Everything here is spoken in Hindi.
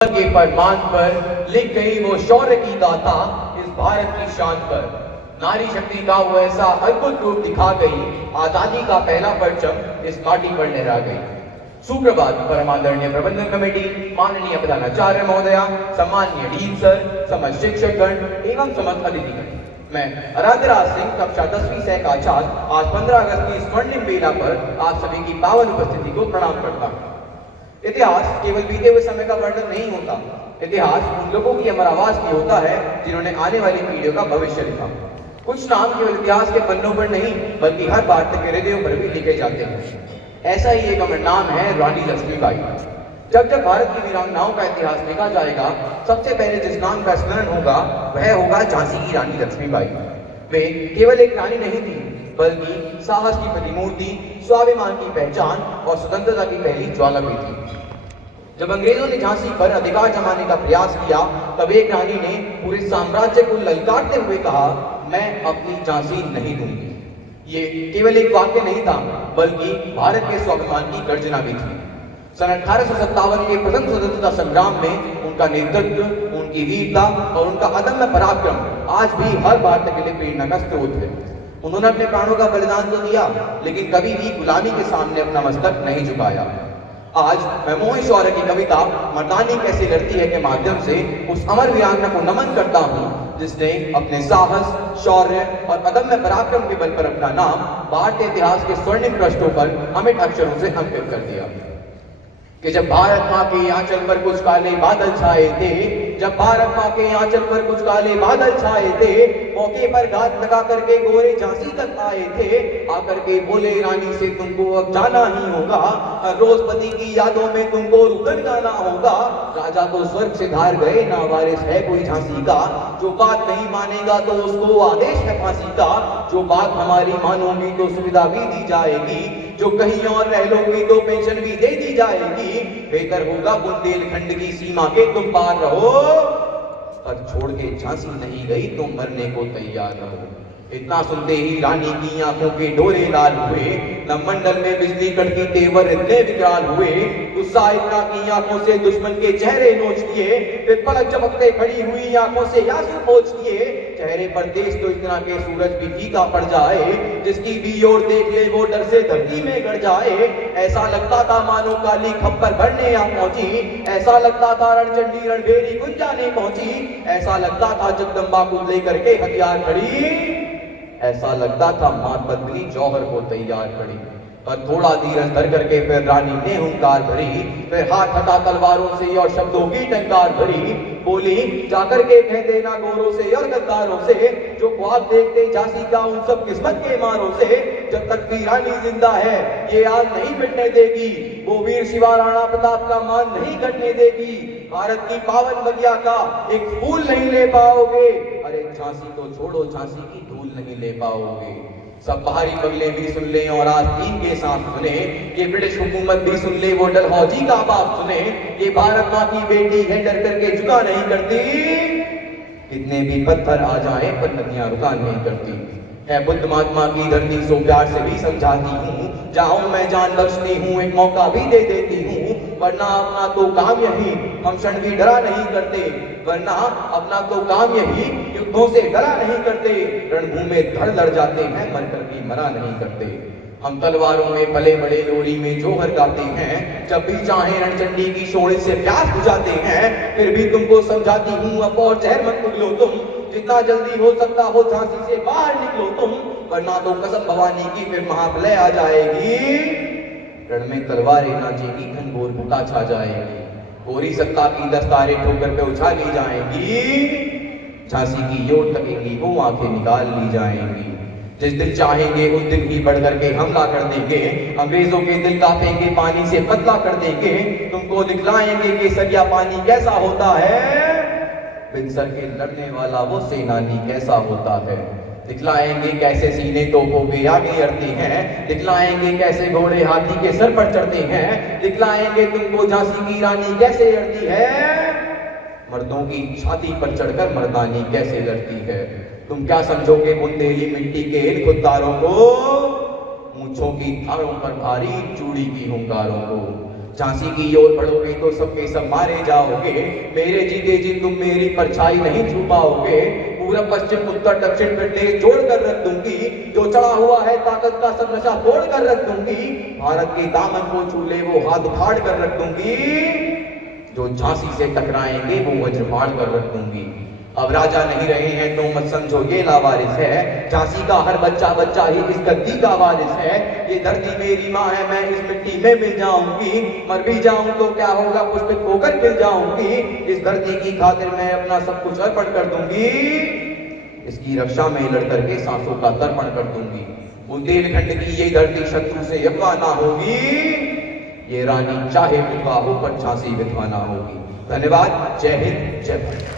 के फरमान पर लिख गई वो शौर्य की गाथा इस भारत की शान पर। नारी शक्ति का वो ऐसा अद्भुत रूप दिखा गई, आजादी का पहला परचम इस माटी पर लहरा गई। सुप्रभात परमादरणीय प्रबंधन कमेटी, माननीय प्रधानाचार्य महोदया, सम्माननीय डीन सर, समस्त शिक्षकगण एवं समस्त अतिथिगण। मैं आराध्यराज सिंह कक्षा 10वीं सह का छात्र आज 15 अगस्त की स्वर्णिम बेला पर आप सभी की पावन उपस्थिति को प्रणाम करता हूँ। इतिहास केवल बीते हुए समय का वर्णन नहीं होता, इतिहास उन लोगों की अमर आवाज की होता है जिन्होंने आने वाली पीढ़ियों का भविष्य लिखा। कुछ नाम केवल इतिहास के पन्नों पर नहीं बल्कि हर भारतीय के हृदयों पर भी लिखे जाते हैं। ऐसा ही एक अमर नाम है रानी लक्ष्मीबाई। जब जब भारत की वीरांगनाओं का इतिहास लिखा जाएगा, सबसे पहले जिस नाम का स्मरण होगा वह होगा झांसी की रानी लक्ष्मीबाई। वे केवल एक रानी नहीं थी बल्कि साहस की प्रतिमूर्ति, स्वाभिमान की पहचान और स्वतंत्रता की पहली ज्वाला भी थी। जब अंग्रेजों ने झांसी पर अधिकार जमाने का प्रयास किया, तब एक रानी ने पूरे साम्राज्य को ललकारते हुए कहा, मैं अपनी झांसी नहीं दूंगी। ये केवल एक वाक्य नहीं था बल्कि भारत के स्वाभिमान की गर्जना भी थी। सन 1857 के प्रथम स्वतंत्रता संग्राम में उनका नेतृत्व, उनकी वीरता और उनका अदम्य पराक्रम आज भी हर भारतीय के लिए प्रेरणा का स्रोत है। उन्होंने अपने प्राणों का बलिदान तो दिया, लेकिन कभी भी गुलामी के सामने अपना मस्तक नहीं झुकाया। आज मैं मोहित शौर्य की कविता मर्दानी कैसे लड़ती है के माध्यम से उस अमर वीरांगना को नमन करता हूँ जिसने अपने साहस, शौर्य और अदम्य पराक्रम के बल पर अपना नाम भारतीय इतिहास के स्वर्णिम पृष्ठों पर अमिट अक्षरों से अंकित कर दिया। कि जब भारत माँ के आंचल पर कुछ काले बादल छाए थे, जब भारत माँ के आंचल पर कुछ काले बादल छाए थे, मौके पर घात लगा करके गोरे झांसी तक आए थे, आकर के बोले रानी से तुमको अब जाना ही होगा, रोज पति की यादों में तुमको रुदन गाना होगा। राजा तो स्वर्ग से धार गए, ना वारिस है कोई झांसी का, जो बात नहीं मानेगा तो उसको आदेश है फांसी का। जो बात हमारी मानोगी तो सुविधा भी दी जाएगी, जो कहीं और रह लोगी तो पेंशन भी दे दी जाएगी। बेहतर होगा बुंदेलखंड की सीमा के तुम पार रहो, पर छोड़ के झांसी नहीं गई तुम मरने को तैयार रहो। इतना सुनते ही रानी की आंखों के डोरे लाल हुए, नवमंडल में बिजली कड़की तेवर इतने विकराल हुए। गुस्सा इतना की आंखों से दुश्मन के चेहरे नोच दिए, फिर पलक झपकते खड़ी हुई आंखों से आंसू पोंछ दिए। चेहरे पर देश तो इतना के सूरज भी फीका पड़ जाए, जिसकी भी ओर देख ले वो डर से धरती में गड़ जाए। ऐसा लगता था मानो काली खप्पर भरने आ पहुंची, ऐसा लगता था रणचंडी रणभेरी कुछ जाने पहुंची, ऐसा लगता था जगदम्बा को लेकर के हथियार खड़ी, ऐसा लगता था मात बदली जौहर को तैयार खड़ी। पर थोड़ा धीरज धर करके फिर रानी ने हुंकार भरी, फिर हाथ हटा तलवारों से और शब्दों की टंकार भरी। बोली, जाकर के कह देना गोरों से और गद्दारों से, जो ख्वाब देखते झांसी का उन सब किस्मत के मारों से, जब तक भी रानी जिंदा है ये आग नहीं मिटने देगी, वो वीर शिवा राणा प्रताप का मान नहीं घटने देगी। भारत की पावन बगिया का एक फूल नहीं ले पाओगे, अरे झांसी तो छोड़ो झांसी की धूल नहीं ले पाओगे। सब बाहरी बगले भी सुन ले और आस्तीन के साथ सुने, ये ब्रिटिश हुकूमत भी सुन ले वो डलहौजी का बाप सुने। ये भारत माँ की बेटी है डर करके झुका नहीं करती, कितने भी पत्थर आ जाए पर नदियां रुका नहीं करती। है बुद्ध महात्मा की धरती सो प्यार से भी समझाती हूँ, जाऊं मैं जान बख्शती हूँ एक मौका भी दे देती हूँ। वरना अपना तो काम यही हम क्षण भी डरा नहीं करते, वरना अपना तो काम यही युद्धों से डरा नहीं करते। रणभूमि में धड़ लड़ जाते हैं मर कर भी मरा नहीं करते। हम तलवारों में पले बड़े लोरी में जोहर गाते हैं, जब भी चाहे रणचंडी की शोणे से प्यास बुझाते हैं। फिर भी तुमको समझाती हूँ अब और जहर मत उगलो तुम, जितना जल्दी हो सकता हो झांसी से बाहर निकलो तुम, वरना तो कसम भवानी की फिर महाप्रलय आ जाएगी। रण में तलवारें नाचेगी, घनघोर भूखा छा जाएगी, गोरी सत्ता की दस्तारें ठोकर पे उछाली जाएंगी। झांसी की ओर तकेंगी वो आंखें निकाल ली जाएंगी। जिस दिन चाहेंगे उस दिन ही बढ़ करके हमला कर देंगे, अंग्रेजों के दिल कांपेंगे पानी से पतला कर देंगे। तुमको दिखलाएंगे कि सरिया पानी कैसा होता है, बिन सर के लड़ने वाला वो सेनानी कैसा होता है। दिखलाएंगे कैसे सीने तोपों के आगे अड़ते हैं, दिखलाएंगे कैसे घोड़े हाथी के सर पर चढ़ते हैं, दिखलाएंगे तुमको झांसी की रानी कैसे लड़ती है, मर्दों की छाती पर चढ़कर मर्दानी कैसे लड़ती है। तुम क्या समझोगे बुंदेली मिट्टी के इन खुद्दारों को, मूंछों की धारों पर भारी चूड़ी की हुंकारों को। झांसी की ओर बढ़ोगे तो सबके सब मारे जाओगे, मेरे जीते जी तुम मेरी परछाई नहीं छू पाओगे। पूरब पश्चिम उत्तर दक्षिण प्रदेश जोड़ कर रख दूंगी, जो चढ़ा हुआ है ताकत का सब नशा तोड़ कर रख दूंगी। भारत के दामन को छू ले वो हाथ उखाड़ कर रख दूंगी, जो झांसी से टकराएंगे वो वज्र फाड़ कर रख दूंगी। अब राजा नहीं रहे हैं तो मत समझो ये लावारिस है, झांसी का हर बच्चा बच्चा ही इस गद्दी का वारिस है। ये धरती मेरी माँ है, मैं इस मिट्टी में मिल जाऊंगी, मर भी जाऊं तो क्या होगा पुष्पित होकर खिल जाऊंगी। इस धरती की खातिर मैं अपना सब कुछ अर्पण कर दूंगी, इसकी रक्षा में लड़ करके सांसों का तर्पण कर दूंगी। बुंदेलखंड की ये धरती शत्रु से अफवाह ना होगी, ये रानी चाहे विधवा हो पर झांसी विधवा ना होगी। धन्यवाद। जय हिंद, जय भारत।